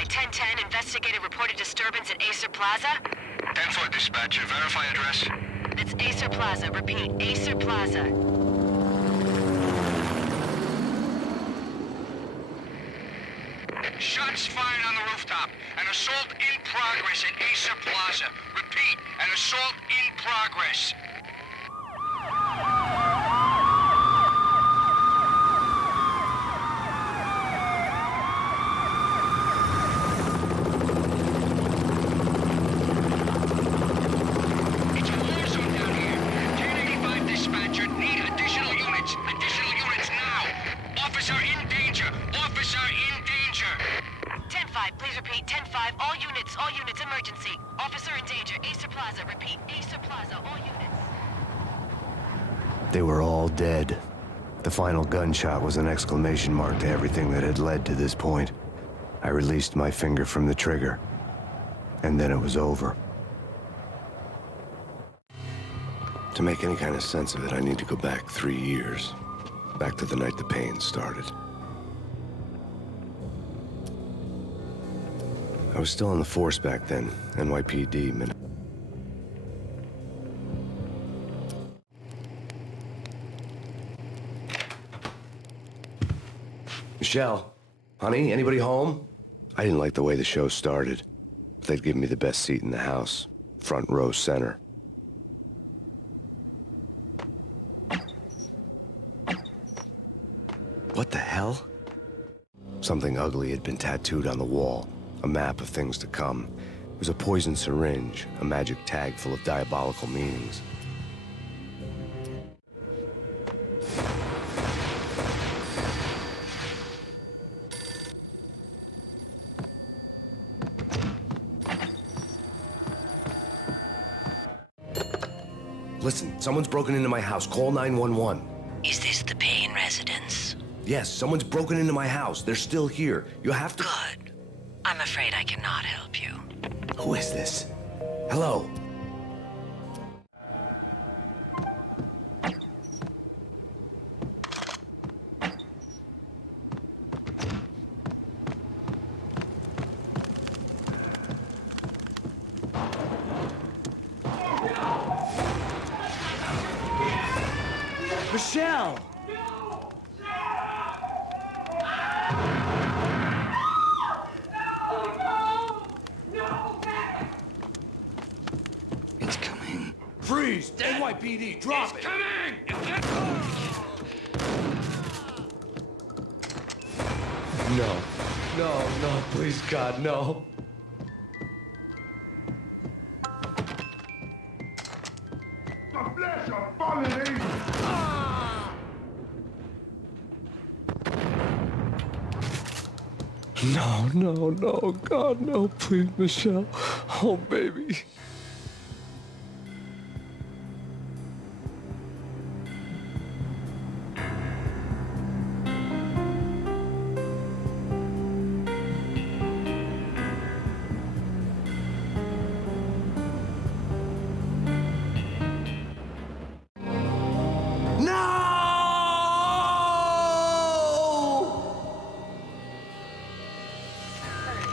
Verify 1010, investigated reported disturbance at Acer Plaza. 10-4 dispatcher, verify address. It's Acer Plaza, repeat, Acer Plaza. Shots fired on the rooftop. An assault in progress at Acer Plaza. Repeat, an assault in progress. It's a war zone down here. 1085 dispatcher, need additional units. Additional units now. Officer in danger. Officer in danger. 10-5, please repeat, 10-5, all units, emergency. Officer in danger, Acer Plaza, repeat, Acer Plaza, all units. They were all dead. The final gunshot was an exclamation mark to everything that had led to this point. I released my finger from the trigger, and then it was over. To make any kind of sense of it, I need to go back 3 years. Back to the night the pain started. I was still on the force back then, NYPD, Michelle, honey, anybody home? I didn't like the way the show started, but they'd given me the best seat in the house, front row center. What the hell? Something ugly had been tattooed on the wall, a map of things to come. It was a poison syringe, a magic tag full of diabolical meanings. Listen, someone's broken into my house. Call 911. Is this the Payne residence? Yes, someone's broken into my house. They're still here. You have to... Good. I'm afraid I cannot help you. Who is this? Hello? Michelle! It's coming. Freeze! NYPD, drop it! No, please, God, no. The flesh of fallen angels. No, God, no, please, Michelle. Oh, baby.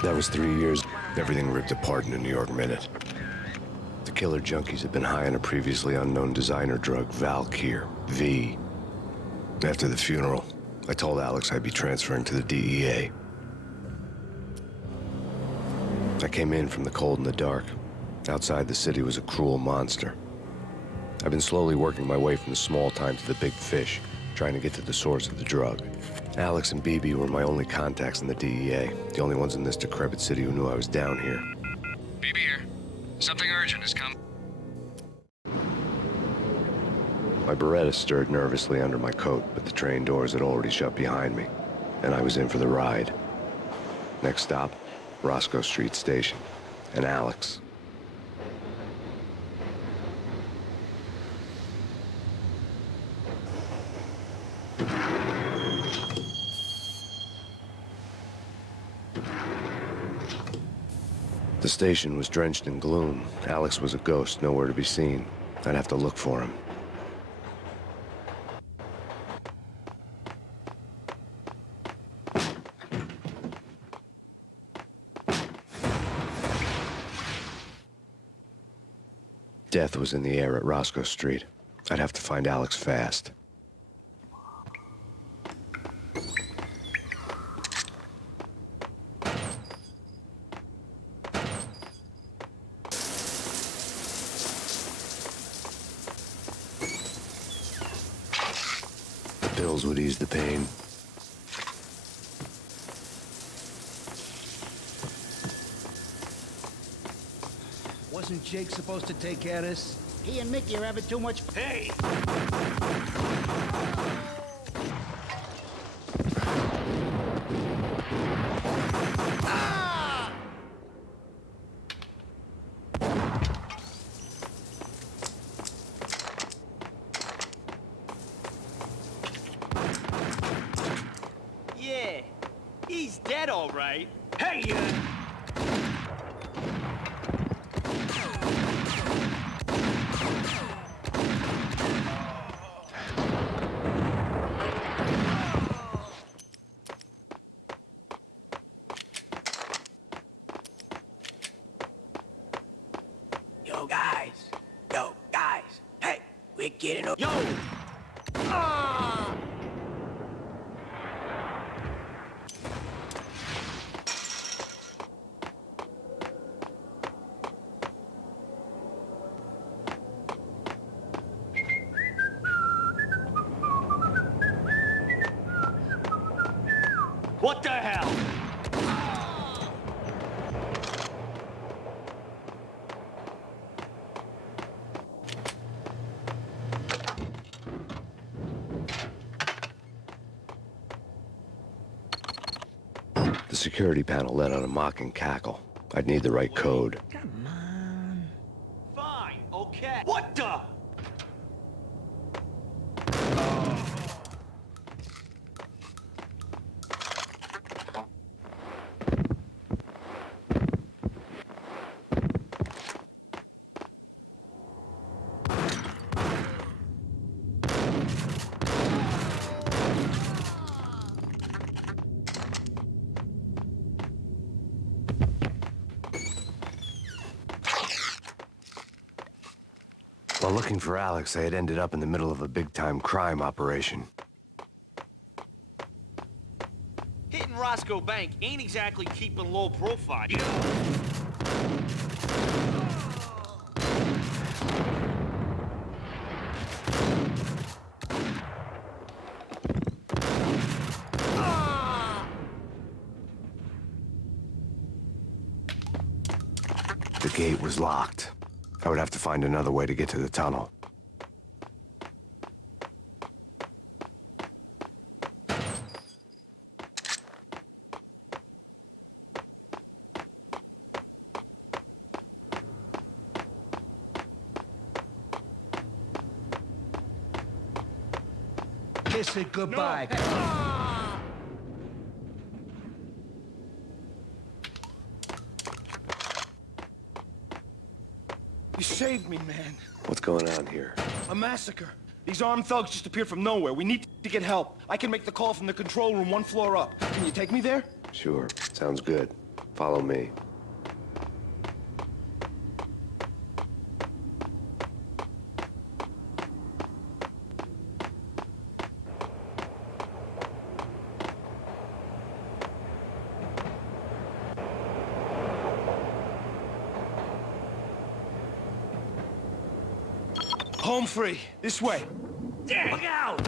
That was 3 years. Everything ripped apart in a New York minute. The killer junkies had been high on a previously unknown designer drug, Valkyr, V. After the funeral, I told Alex I'd be transferring to the DEA. I came in from the cold and the dark. Outside the city was a cruel monster. I've been slowly working my way from the small time to the big fish, trying to get to the source of the drug. Alex and BB were my only contacts in the DEA, the only ones in this decrepit city who knew I was down here. BB here. Something urgent has come. My Beretta stirred nervously under my coat, but the train doors had already shut behind me, and I was in for the ride. Next stop, Roscoe Street Station, and Alex. The station was drenched in gloom. Alex was a ghost, nowhere to be seen. I'd have to look for him. death was in the air at Roscoe Street. I'd have to find Alex fast. The pills would ease the pain. Wasn't Jake supposed to take care of this? He and Mickey are having too much... Hey! Ah! Yeah, he's dead all right. Hey, Yo, guys. Hey, we're getting... Yo! What the hell? The security panel let out a mocking cackle. I'd need the right code. Come on. Fine, okay. What the? While looking for Alex, I had ended up in the middle of a big-time crime operation. Hitting Roscoe Bank ain't exactly keeping low profile. The gate was locked. I would have to find another way to get to the tunnel. Kiss it goodbye. You saved me, man. What's going on here? A massacre. These armed thugs just appeared from nowhere. We need to get help. I can make the call from the control room one floor up. Can you take me there? Sure. Sounds good. Follow me. Home free. This way. Look out!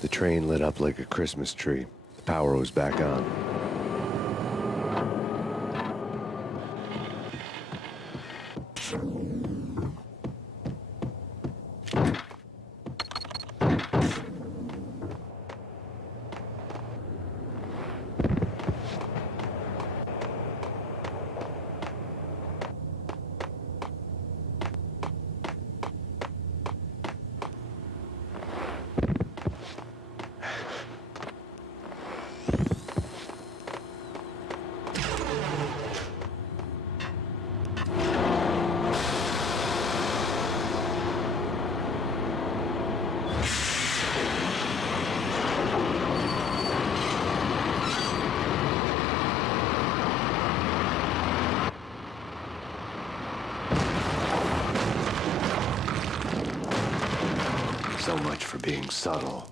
The train lit up like a Christmas tree. The power was back on. So much for being subtle.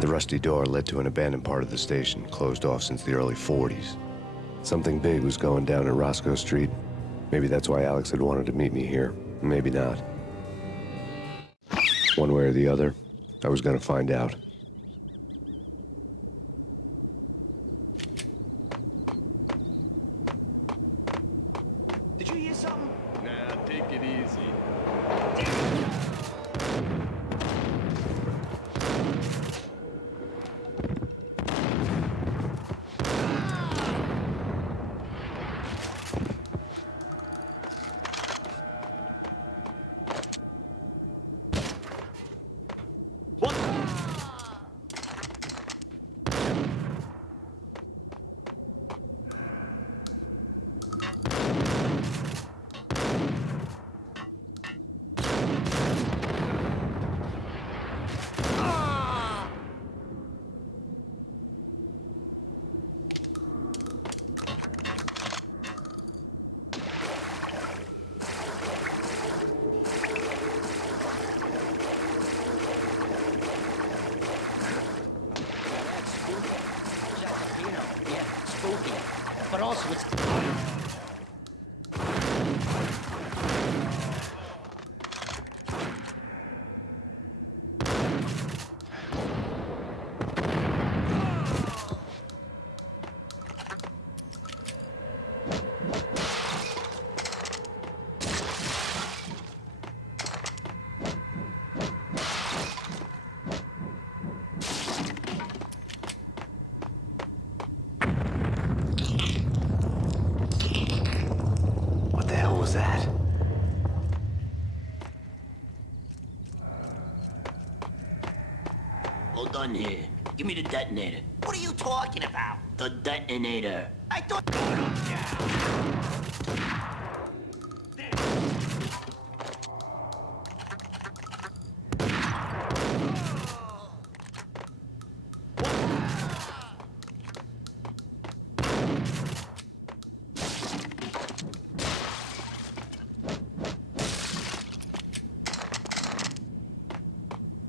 The rusty door led to an abandoned part of the station, closed off since the early 40s. Something big was going down in Roscoe Street. Maybe that's why Alex had wanted to meet me here. Maybe not. One way or the other, I was gonna find out. Did you hear something? Nah, take it easy. What? Spooky. But also it's... was that? Hold on here. Give me the detonator. What are you talking about? The detonator. I thought...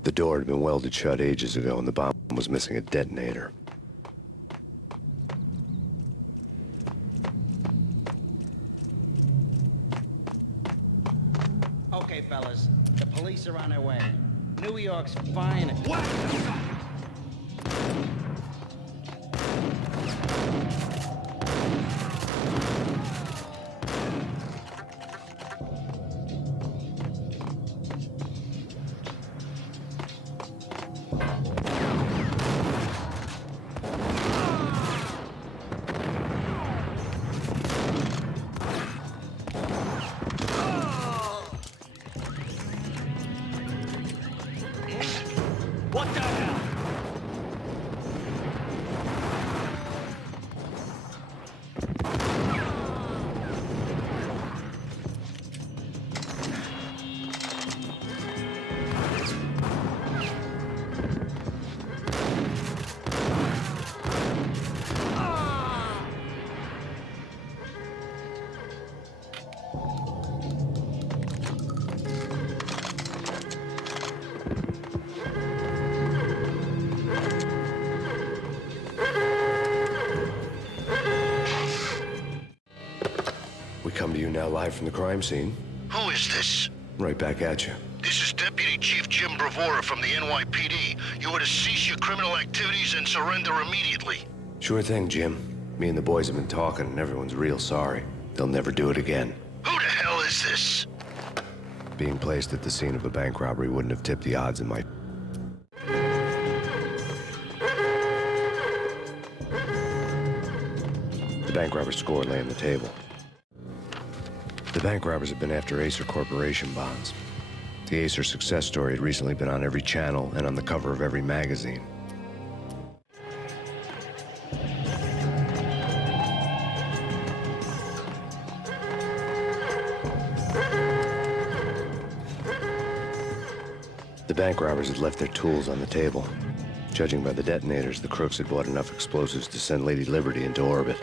The door had been welded shut ages ago, and the bomb was missing a detonator. Okay, fellas. The police are on their way. New York's finest. What? Live from the crime scene. Who is this? Right back at you. This is Deputy Chief Jim Bravura from the NYPD. You are to cease your criminal activities and surrender immediately. Sure thing, Jim. Me and the boys have been talking and everyone's real sorry. They'll never do it again. Who the hell is this? Being placed at the scene of a bank robbery wouldn't have tipped the odds in my... The bank robber's score lay on the table. The bank robbers had been after Acer Corporation bonds. The Acer success story had recently been on every channel and on the cover of every magazine. The bank robbers had left their tools on the table. Judging by the detonators, the crooks had bought enough explosives to send Lady Liberty into orbit.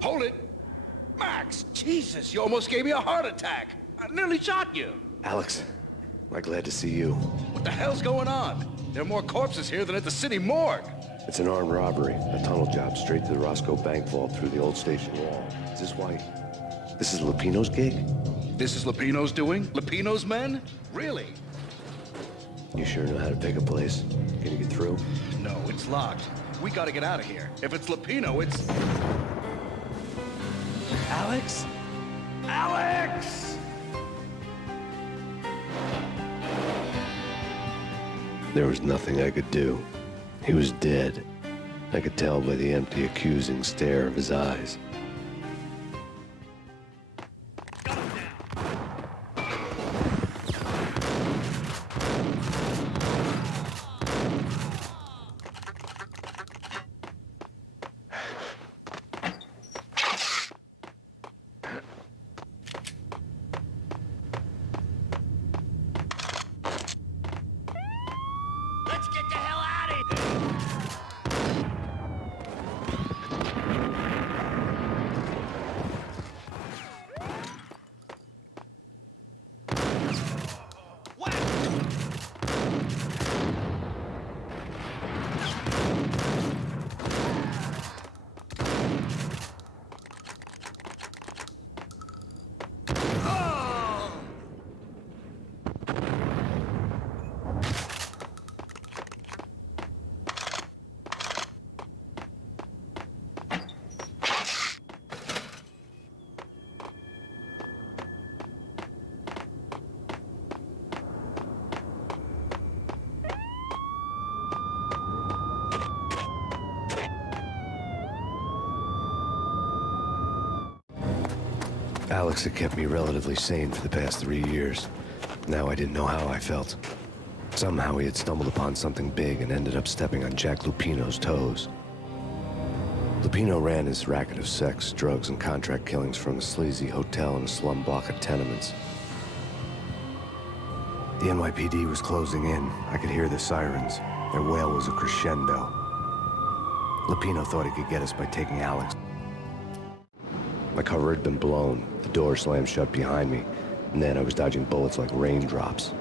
Hold it! Max, Jesus, you almost gave me a heart attack. I nearly shot you. Alex, I'm glad to see you. What the hell's going on? There are more corpses here than at the city morgue. It's an armed robbery, a tunnel job straight to the Roscoe bank vault through the old station wall. Is this why? This is Lupino's gig? This is Lupino's doing? Lupino's men? Really? You sure know how to pick a place? Can you get through? No, it's locked. We gotta get out of here. If it's Lupino, it's... Alex? Alex! There was nothing I could do. He was dead. I could tell by the empty, accusing stare of his eyes. Let's get the hell out of here! Alex had kept me relatively sane for the past 3 years. Now I didn't know how I felt. Somehow he had stumbled upon something big and ended up stepping on Jack Lupino's toes. Lupino ran his racket of sex, drugs, and contract killings from a sleazy hotel in a slum block of tenements. The NYPD was closing in. I could hear the sirens. Their wail was a crescendo. Lupino thought he could get us by taking Alex. My cover had been blown. The door slammed shut behind me, and then I was dodging bullets like raindrops.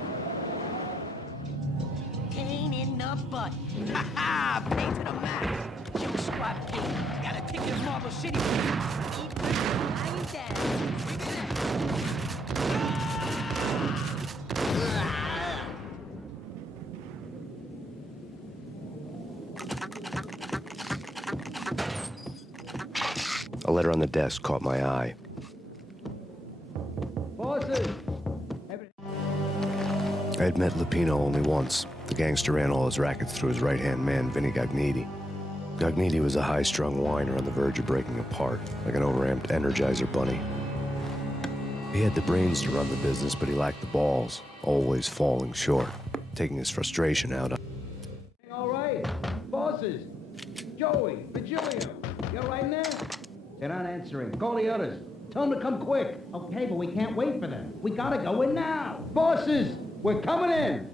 Pain in the butt. Ha ha! Pain to the max. Kill squad king. Gotta take this Marble City. Eat lying down. A letter on the desk caught my eye. Bosses! I had met Lupino only once. The gangster ran all his rackets through his right-hand man, Vinny Gognitti. Gognitti was a high-strung whiner on the verge of breaking apart, like an overamped Energizer bunny. He had the brains to run the business, but he lacked the balls, always falling short, taking his frustration out on... All right. Bosses. Joey, Virgilio. You all right in there? They're not answering. Call the others. Tell them to come quick. Okay, but we can't wait for them. We gotta go in now. Bosses, we're coming in.